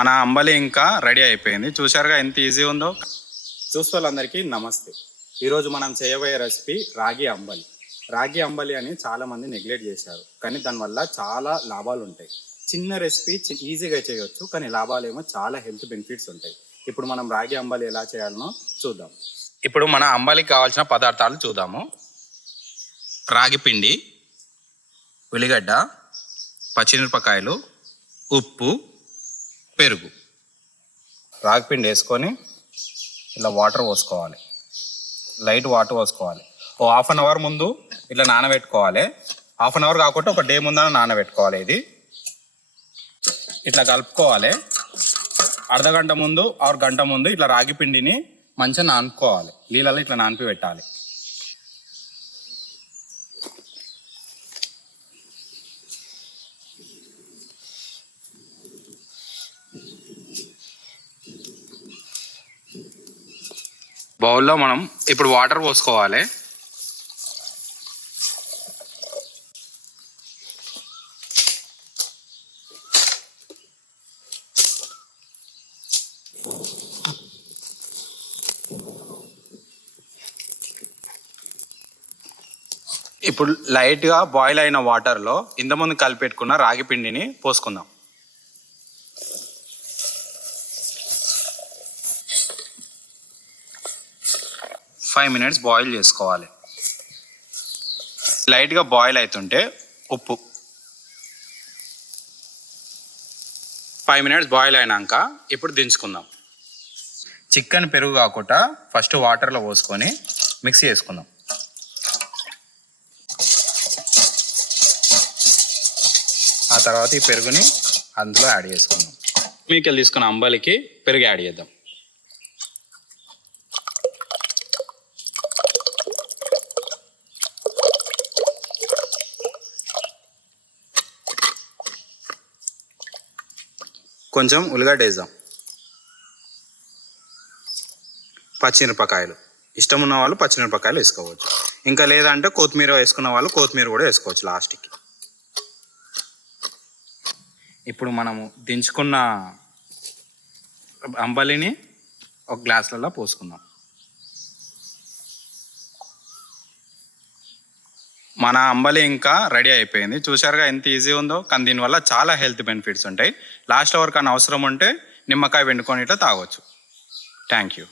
మన అంబలి ఇంకా రెడీ అయిపోయింది. చూశారుగా ఎంత ఈజీ ఉందో. చూసే వాళ్ళందరికీ నమస్తే. ఈరోజు మనం చేయబోయే రెసిపీ రాగి అంబలి. రాగి అంబలి అని చాలామంది నెగ్లెక్ట్ చేశారు, కానీ దానివల్ల చాలా లాభాలు ఉంటాయి. చిన్న రెసిపీ ఈజీగా చేయవచ్చు, కానీ లాభాలేమో చాలా హెల్త్ బెనిఫిట్స్ ఉంటాయి. ఇప్పుడు మనం రాగి అంబలి ఎలా చేయాలనో చూద్దాం. ఇప్పుడు మన అంబలికి కావాల్సిన పదార్థాలు చూద్దాము. రాగి పిండి, ఉల్లిగడ్డ, పచ్చిమిరపకాయలు, ఉప్పు, పెరుగు. రాగి పిండి వేసుకొని ఇలా వాటర్ పోసుకోవాలి, లైట్ వాటర్ పోసుకోవాలి. ఓ హాఫ్ అన్ అవర్ ముందు ఇట్లా నానబెట్టుకోవాలి. హాఫ్ అన్ అవర్ కాకుండా ఒక డే ముందర నానబెట్టుకోవాలి. ఇది ఇట్లా కలుపుకోవాలి. అర్ధగంట ముందు ఆరు గంట ముందు ఇట్లా రాగి పిండిని మంచిగా నానుకోవాలి. నీళ్ళలో ఇట్లా నానిపి పెట్టాలి. బౌల్లో మనం ఇప్పుడు వాటర్ పోసుకోవాలి. ఇప్పుడు లైట్గా బాయిల్ అయిన వాటర్లో ఇంతకుముందు కలిపెట్టుకున్న రాగి పిండిని పోసుకుందాం. 5 minutes బాయిల్ చేసుకోవాలి. లైట్గా బాయిల్ అవుతుంటే ఉప్పు. 5 minutes బాయిల్ అయినాక ఇప్పుడు దించుకుందాం. చికెన్ పెరుగు కాకుండా ఫస్ట్ వాటర్లో పోసుకొని మిక్స్ చేసుకుందాం. ఆ తర్వాత ఈ పెరుగుని అందులో యాడ్ చేసుకుందాం. మీకు తీసుకున్న అంబలికి పెరుగు యాడ్ చేద్దాం. కొంచెం ఉల్లిగడ్డ వేద్దాం. పచ్చిమిరపకాయలు, ఇష్టం ఉన్న వాళ్ళు పచ్చిమిరపకాయలు వేసుకోవచ్చు. ఇంకా లేదంటే కొత్తిమీర వేసుకున్న వాళ్ళు కొత్తిమీర కూడా వేసుకోవచ్చు లాస్ట్కి. ఇప్పుడు మనము దించుకున్న అంబలిని ఒక గ్లాసులలో పోసుకుందాం. మన అంబలి ఇంకా రెడీ అయిపోయింది. చూశారుగా ఎంత ఈజీ ఉందో, కానీ దీనివల్ల చాలా హెల్త్ బెనిఫిట్స్ ఉంటాయి. లాస్ట్ అవర్ కానీ అవసరం ఉంటే నిమ్మకాయ వెండుకొని ఇట్లా తాగొచ్చు. Thank you.